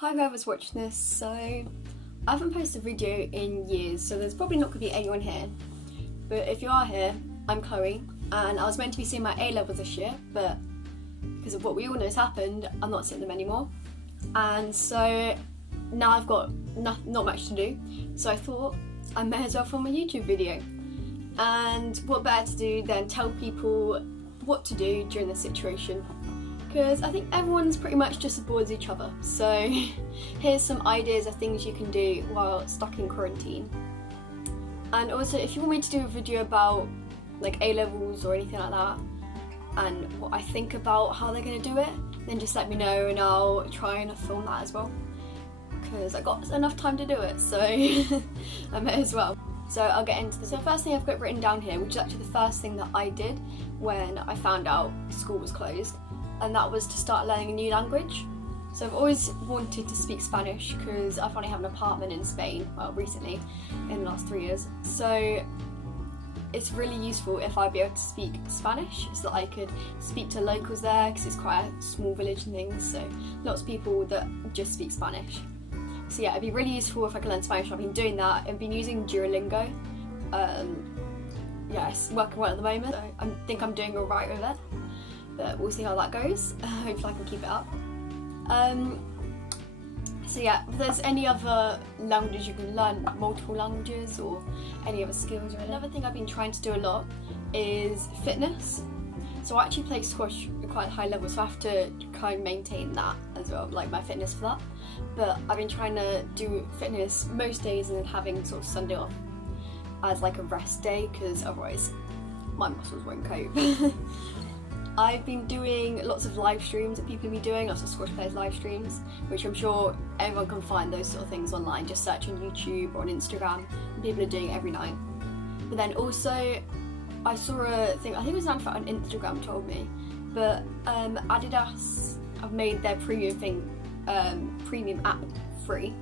Hi whoever's watching this. So I haven't posted a video in years, so there's probably not going to be anyone here. But if you are here, I'm Chloe, and I was meant to be seeing my A-levels this year, but because of what we all know has happened, I'm not seeing them anymore. And so now I've got not much to do, so I thought I may as well film a YouTube video. And what better to do than tell people what to do during this situation, because I think everyone's pretty much just as bored as each other. So here's some ideas of things you can do while stuck in quarantine. And also, if you want me to do a video about like A-levels or anything like that, and what I think about how they're going to do it, then just let me know and I'll try and film that as well, because I got enough time to do it, so I may as well. So I'll get into this. So the first thing I've got written down here, which is actually the first thing that I did when I found out school was closed, and that was to start learning a new language. So I've always wanted to speak Spanish because I finally have an apartment in Spain, well recently, in the last 3 years. So it's really useful if I'd be able to speak Spanish so that I could speak to locals there, because it's quite a small village and things, so lots of people that just speak Spanish. So yeah, it'd be really useful if I could learn Spanish. I've been doing that. I've been using Duolingo. Yeah, it's working well at the moment, so I think I'm doing alright with it. But we'll see how that goes. Hopefully I can keep it up. So yeah, if there's any other languages you can learn, multiple languages or any other skills. Another thing I've been trying to do a lot is fitness. So I actually play squash at quite a high level, so I have to kind of maintain that as well, like my fitness for that. But I've been trying to do fitness most days and then having sort of Sunday off as like a rest day, because otherwise my muscles won't cope. I've been doing lots of live streams that people have been doing, lots of squash players live streams, which I'm sure everyone can find those sort of things online. Just search on YouTube or on Instagram, and people are doing it every night. But then also, I saw a thing, I think it was Anfa on Instagram told me, but Adidas have made their premium app free,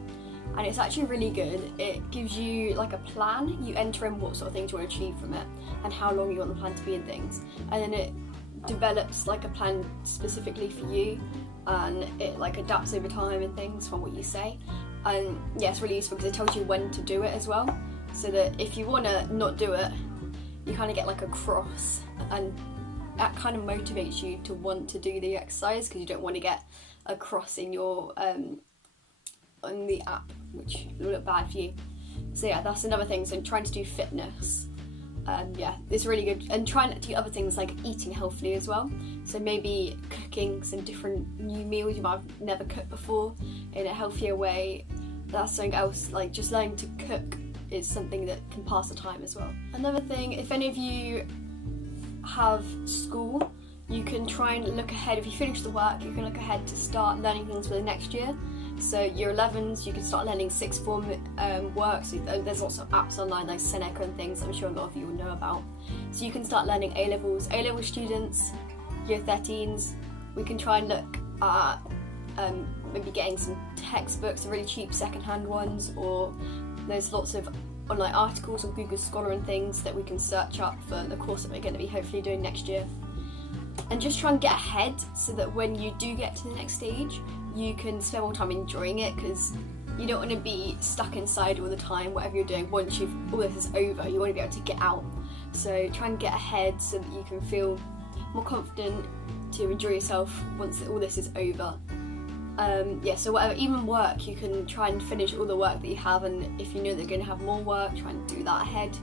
and it's actually really good. It gives you like a plan, you enter in what sort of things you want to achieve from it and how long you want the plan to be and things, and then it develops like a plan specifically for you, and it like adapts over time and things from what you say. And yeah, it's really useful because it tells you when to do it as well, so that if you want to not do it, you kind of get like a cross, and that kind of motivates you to want to do the exercise, because you don't want to get a cross in your on the app, which will look bad for you. So yeah, that's another thing. So I'm trying to do fitness. Yeah, it's really good, and trying to do other things like eating healthily as well. So maybe cooking some different new meals you might have never cooked before in a healthier way. That's something else, like just learning to cook is something that can pass the time as well. Another thing, if any of you have school, you can try and look ahead. If you finish the work, you can look ahead to start learning things for the next year. So year 11s, you can start learning sixth form work. So there's lots of apps online like Seneca and things I'm sure a lot of you will know about. So you can start learning A-levels. A-level students, year 13s, we can try and look at maybe getting some textbooks, really cheap second-hand ones, or there's lots of online articles on Google Scholar and things that we can search up for the course that we're going to be hopefully doing next year. And just try and get ahead so that when you do get to the next stage, you can spend more time enjoying it, because you don't want to be stuck inside all the time, whatever you're doing. Once all this is over, you want to be able to get out. So try and get ahead so that you can feel more confident to enjoy yourself once all this is over. Yeah, so whatever, even work, you can try and finish all the work that you have, and if you know they're going to have more work, try and do that ahead.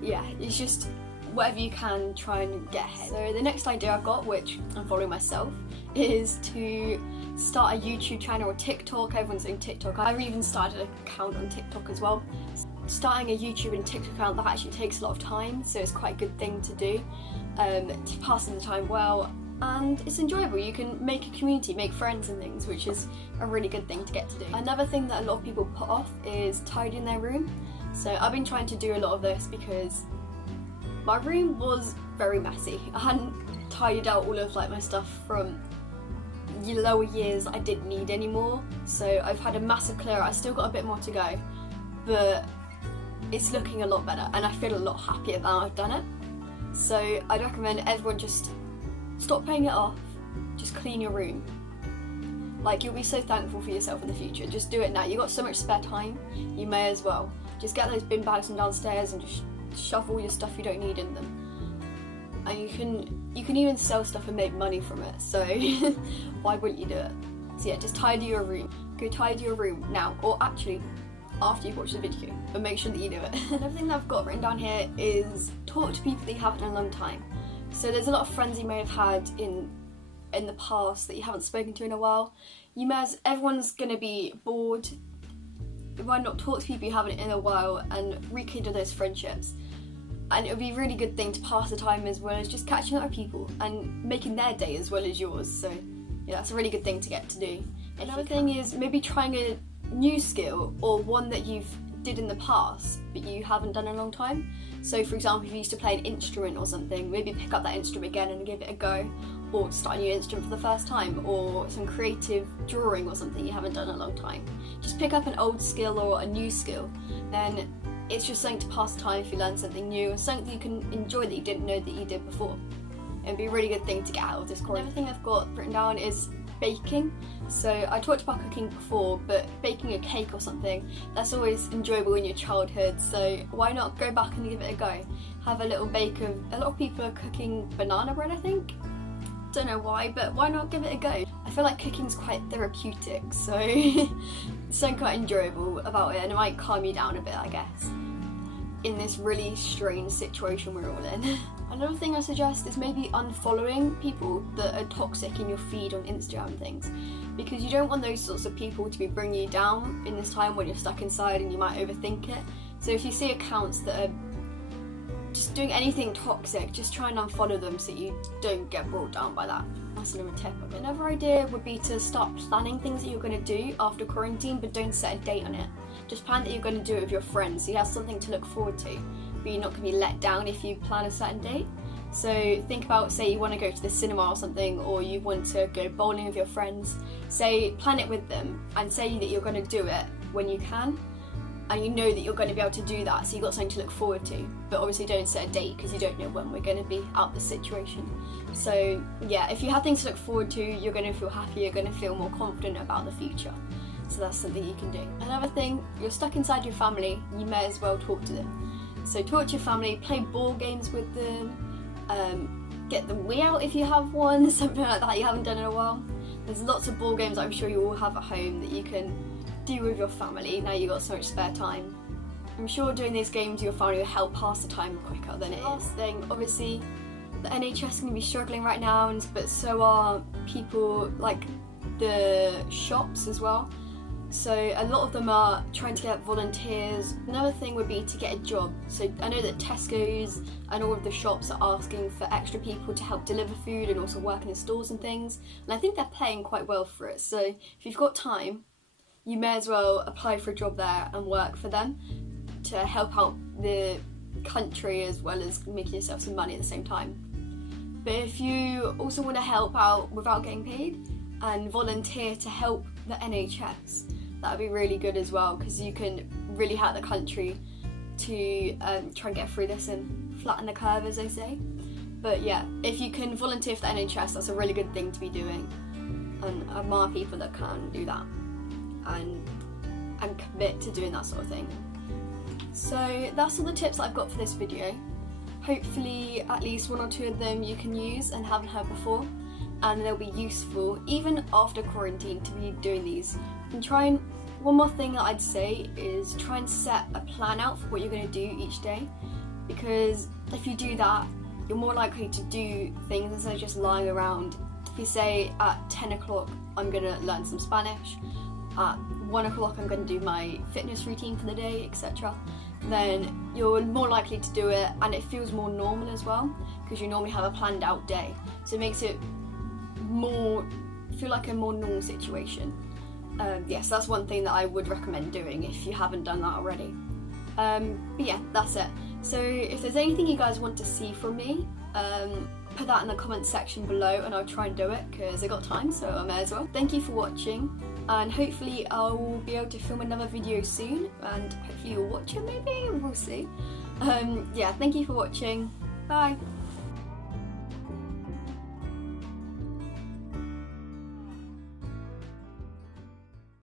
Yeah, it's just whatever you can, try and get ahead. So the next idea I've got, which I'm following myself, is to start a YouTube channel or TikTok. Everyone's doing TikTok. I've even started an account on TikTok as well. Starting a YouTube and TikTok account, that actually takes a lot of time, so it's quite a good thing to do, to pass the time well, and it's enjoyable. You can make a community, make friends and things, which is a really good thing to get to do. Another thing that a lot of people put off is tidying their room. So I've been trying to do a lot of this because my room was very messy. I hadn't tidied out all of like my stuff from lower years I didn't need anymore. So I've had a massive clear out. I still got a bit more to go, but it's looking a lot better and I feel a lot happier now I've done it. So I'd recommend everyone just stop paying it off, just clean your room. Like, you'll be so thankful for yourself in the future. Just do it now. You've got so much spare time, you may as well. Just get those bin bags from downstairs and just shove all your stuff you don't need in them. And you can even sell stuff and make money from it, so why wouldn't you do it? So yeah, just tidy your room. Go tidy your room now, or actually after you've watched the video, but make sure that you do it. Another thing that I've got written down here is talk to people that you haven't in a long time. So there's a lot of friends you may have had in the past that you haven't spoken to in a while. Everyone's gonna be bored. Why not talk to people you haven't in a while and rekindle those friendships? And it would be a really good thing to pass the time, as well as just catching up with people and making their day as well as yours. So yeah, that's a really good thing to get to do. Another thing is maybe trying a new skill, or one that you've did in the past but you haven't done in a long time. So for example, if you used to play an instrument or something, maybe pick up that instrument again and give it a go, or start a new instrument for the first time, or some creative drawing or something you haven't done in a long time. Just pick up an old skill or a new skill, then it's just something to pass time if you learn something new, and something that you can enjoy that you didn't know that you did before. It'd be a really good thing to get out of this quarantine. Another thing I've got written down is baking. So I talked about cooking before, but baking a cake or something, that's always enjoyable in your childhood, so why not go back and give it a go? Have a little bake of, a lot of people are cooking banana bread, I think. Don't know why, but why not give it a go? I feel like cooking's quite therapeutic, so something quite enjoyable about it, and it might calm you down a bit, I guess, in this really strange situation we're all in. Another thing I suggest is maybe unfollowing people that are toxic in your feed on Instagram and things, because you don't want those sorts of people to be bringing you down in this time when you're stuck inside and you might overthink it. So if you see accounts that are just doing anything toxic, just try and unfollow them so you don't get brought down by that. That's another tip. Another idea would be to start planning things that you're going to do after quarantine, but don't set a date on it. Just plan that you're going to do it with your friends, so you have something to look forward to, but you're not going to be let down if you plan a certain date. So think about, say you want to go to the cinema or something, or you want to go bowling with your friends. Plan it with them and say that you're going to do it when you can, and you know that you're going to be able to do that, so you've got something to look forward to. But obviously don't set a date, because you don't know when we're going to be out of the situation. So yeah, if you have things to look forward to, you're going to feel happy, you're going to feel more confident about the future. So that's something you can do. Another thing, you're stuck inside your family, you may as well talk to them. So talk to your family, play board games with them, get the Wii out if you have one, something like that you haven't done in a while. There's lots of board games I'm sure you all have at home that you can do with your family now you've got so much spare time. I'm sure doing these games with your family will help pass the time quicker than it is. Last thing, obviously the NHS is going to be struggling right now, but so are people like the shops as well. So a lot of them are trying to get volunteers. Another thing would be to get a job. So I know that Tesco's and all of the shops are asking for extra people to help deliver food and also work in the stores and things. And I think they're paying quite well for it. So if you've got time, you may as well apply for a job there and work for them to help out the country as well as making yourself some money at the same time. But if you also want to help out without getting paid and volunteer to help the NHS, that would be really good as well, because you can really help the country to try and get through this and flatten the curve, as they say. But yeah, if you can volunteer for the NHS, that's a really good thing to be doing, and I admire people that can do that and commit to doing that sort of thing. So that's all the tips that I've got for this video. Hopefully at least one or two of them you can use and haven't heard before, and they'll be useful even after quarantine to be doing these. And one more thing that I'd say is try and set a plan out for what you're going to do each day, because if you do that, you're more likely to do things instead of just lying around. If you say at 10 o'clock I'm going to learn some Spanish, at 1 o'clock I'm going to do my fitness routine for the day, etc., then you're more likely to do it, and it feels more normal as well, because you normally have a planned out day. So it makes it feel like a more normal situation. Yes, that's one thing that I would recommend doing if you haven't done that already. But yeah, that's it. So if there's anything you guys want to see from me, put that in the comment section below and I'll try and do it, because I got time, so I may as well. Thank you for watching, and hopefully I'll be able to film another video soon, and hopefully you'll watch it maybe, we'll see. Yeah, thank you for watching, bye!